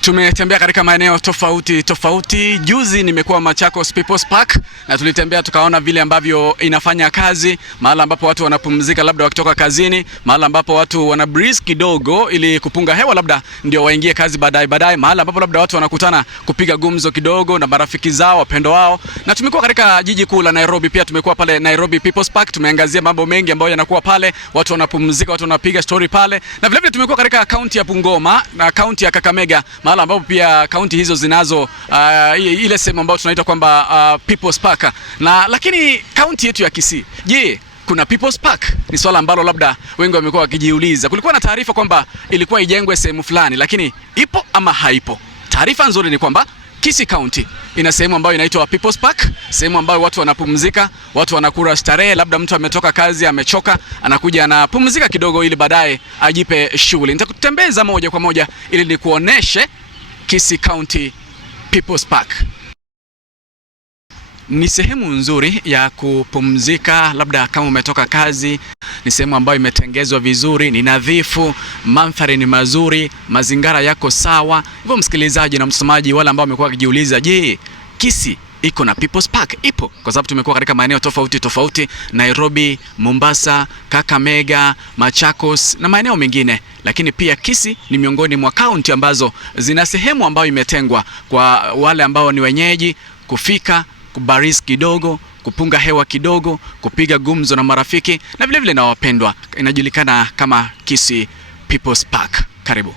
Tumetembea katika maeneo tofauti tofauti. Juzi nimekuwa Machakos Peoples Park na tulitembea tukaona vile ambavyo inafanya kazi, mahali ambapo watu wanapumzika labda wakitoka kazini, mahali ambapo watu wana breeze kidogo ili kupunga hewa labda ndio waingie kazi baadaye, mahali ambapo labda watu wanakutana kupiga gumzo kidogo na marafiki zao, wapendo wao. Na tumekuwa katika jiji kuu la Nairobi pia, tumekuwa pale Nairobi Peoples Park, tumeangazia mambo mengi ambayo yanakuwa pale, watu wanapumzika, watu wanapiga story pale. Na vile vile tumekuwa katika kaunti ya Bungoma na kaunti ya Kakamega, mahali ambapo pia kaunti hizo zinazo ile sehemu ambayo tunaita kwamba Peoples Park. Na lakini kaunti yetu ya Kisii, je, kuna Peoples Park? Ni swala ambalo labda wengi wamekuwa wakijiuliza. Kulikuwa na taarifa kwamba ilikuwa ijengwe sehemu fulani, lakini ipo ama haipo? Taarifa nzuri ni kwamba Kisii County ina sehemu ambayo inaitwa Peoples Park, sehemu ambayo watu wanapumzika, watu wanakula starehe, labda mtu ametoka kazi amechoka, anakuja anapumzika kidogo ili baadaye ajipe shughuli. Nitakutembeza moja kwa moja ili nikuoneshe Kisii County Peoples Park. Ni sehemu nzuri ya kupumzika, labda kama umetoka kazi. Ni sehemu ambayo imetengezwa vizuri, ni nadhifu, mandhari ni mazuri, mazingira yako sawa. Hivyo msikilizaji na mtazamaji, wale ambao wamekuwa wakijiuliza, je, Kisii iko na Peoples Park? Ipo, kwa sababu tumekuwa katika maeneo tofauti tofauti: Nairobi, Mombasa, Kakamega, Machakos na maeneo mengine. Lakini pia Kisii ni miongoni mwa kaunti ambazo zina sehemu ambayo imetengwa kwa wale ambao ni wenyeji kufika, kubarizi kidogo, kupunga hewa kidogo, kupiga gumzo na marafiki na vile vile na wapendwa. Inajulikana kama Kisii Peoples Park. Karibu.